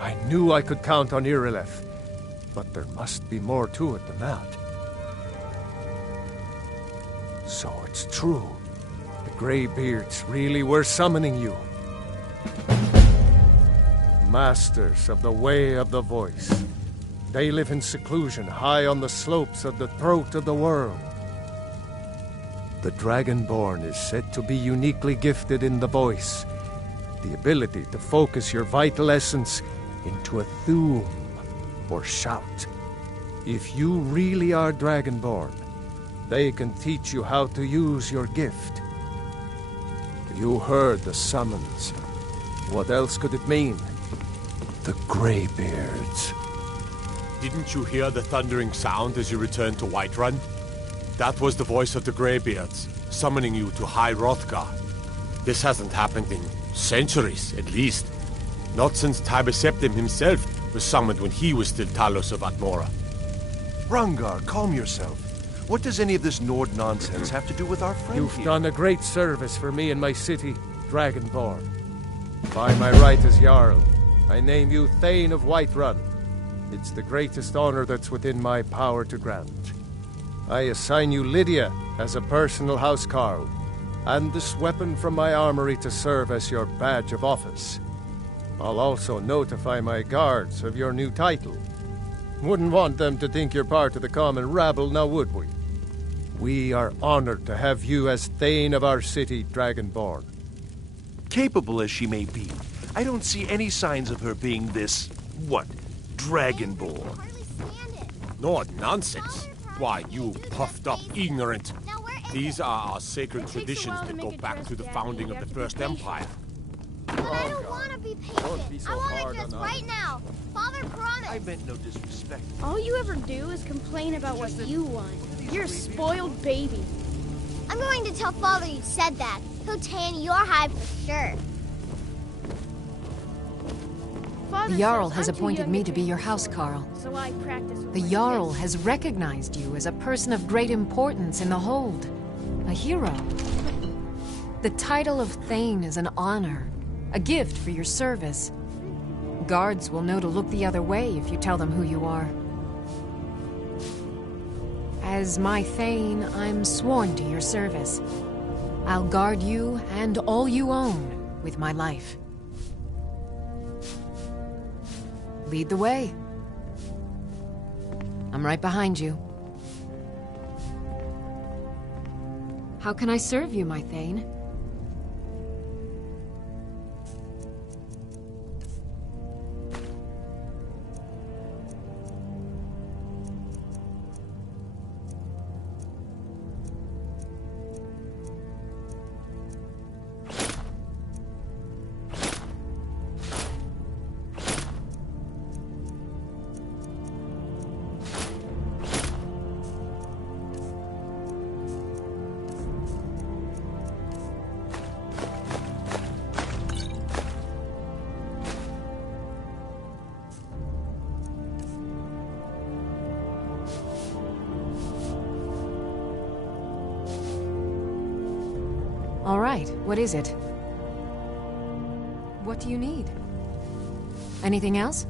I knew I could count on Irileth, but there must be more to it than that. So it's true. The Greybeards really were summoning you. Masters of the Way of the Voice. They live in seclusion, high on the slopes of the throat of the world. The Dragonborn is said to be uniquely gifted in the voice, the ability to focus your vital essence into a thum, or shout. If you really are Dragonborn, they can teach you how to use your gift. You heard the summons. What else could it mean? The Greybeards. Didn't you hear the thundering sound as you returned to Whiterun? That was the voice of the Greybeards, summoning you to High Hrothgar. This hasn't happened in centuries, at least. Not since Tybeseptim himself was summoned when he was still Talos of Atmora. Rungar, calm yourself. What does any of this Nord nonsense have to do with our friend You've here? done a great service for me and my city, Dragonborn. By my right as Jarl, I name you Thane of Whiterun. It's the greatest honor that's within my power to grant. I assign you Lydia as a personal housecarl. and this weapon from my armory to serve as your badge of office. I'll also notify my guards of your new title. Wouldn't want them to think you're part of the common rabble, now would we? We are honored to have you as Thane of our city, Dragonborn. Capable as she may be, I don't see any signs of her being this, Dragonborn. No nonsense. Why, you puffed up ignorant. These are our sacred traditions that go back to the founding of the First Empire. But I don't want to be patient. I want it just right now. Father promised. I meant no disrespect. All you ever do is complain about what you want. You're a spoiled baby. I'm going to tell Father you said that. He'll tan your hide for sure. The Jarl has appointed me to be your housecarl. So I practice with The my Jarl fists. has recognized you as a person of great importance in the Hold. A hero. The title of Thane is an honor. A gift for your service. Guards will know to look the other way if you tell them who you are. As my Thane, I'm sworn to your service. I'll guard you and all you own with my life. Lead the way. I'm right behind you. How can I serve you, my Thane? All right, what is it? What do you need? Anything else?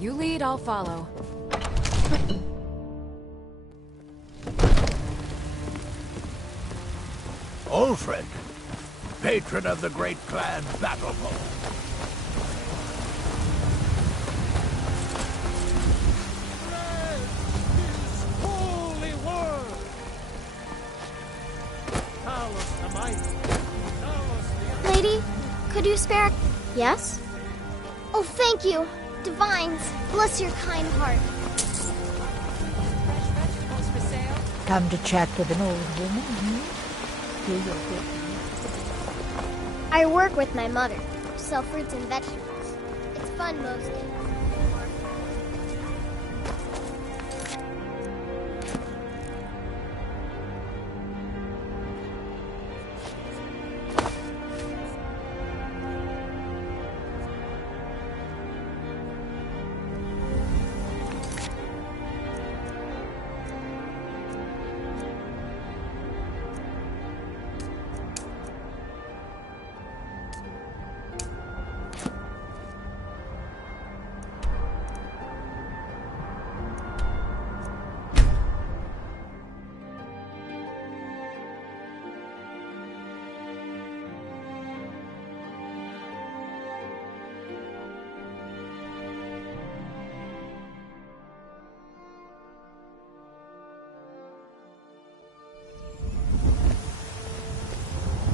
You lead, I'll follow. Old friend, patron of the great clan Battlefall. Lady, could you spare... Yes? Oh, thank you. Divines, bless your kind heart. Come to chat with an old woman, I work with my mother. Sell fruits and vegetables. It's fun most days.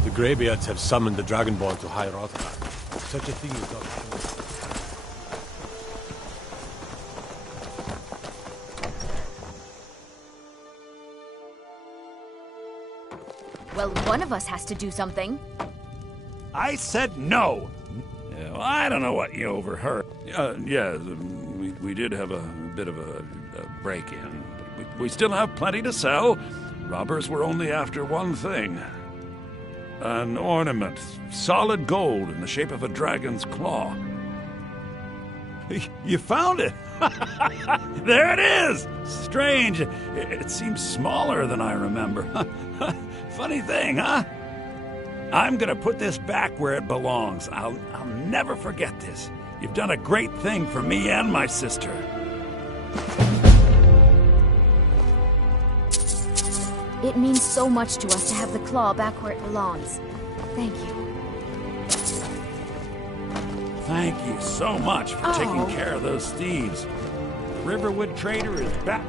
The Greybeards have summoned the Dragonborn to High Rothgar. Such a thing is not true. Well, one of us has to do something. I said no! Yeah, well, I don't know what you overheard. We did have a bit of a break-in. We still have plenty to sell. Robbers were only after one thing. An ornament, solid gold in the shape of a dragon's claw. You found it! There it is! Strange. It seems smaller than I remember. Funny thing, huh? I'm gonna put this back where it belongs. I'll never forget this. You've done a great thing for me and my sister. It means so much to us to have the claw back where it belongs. Thank you. Thank you so much for taking care of those thieves. Riverwood Trader is back.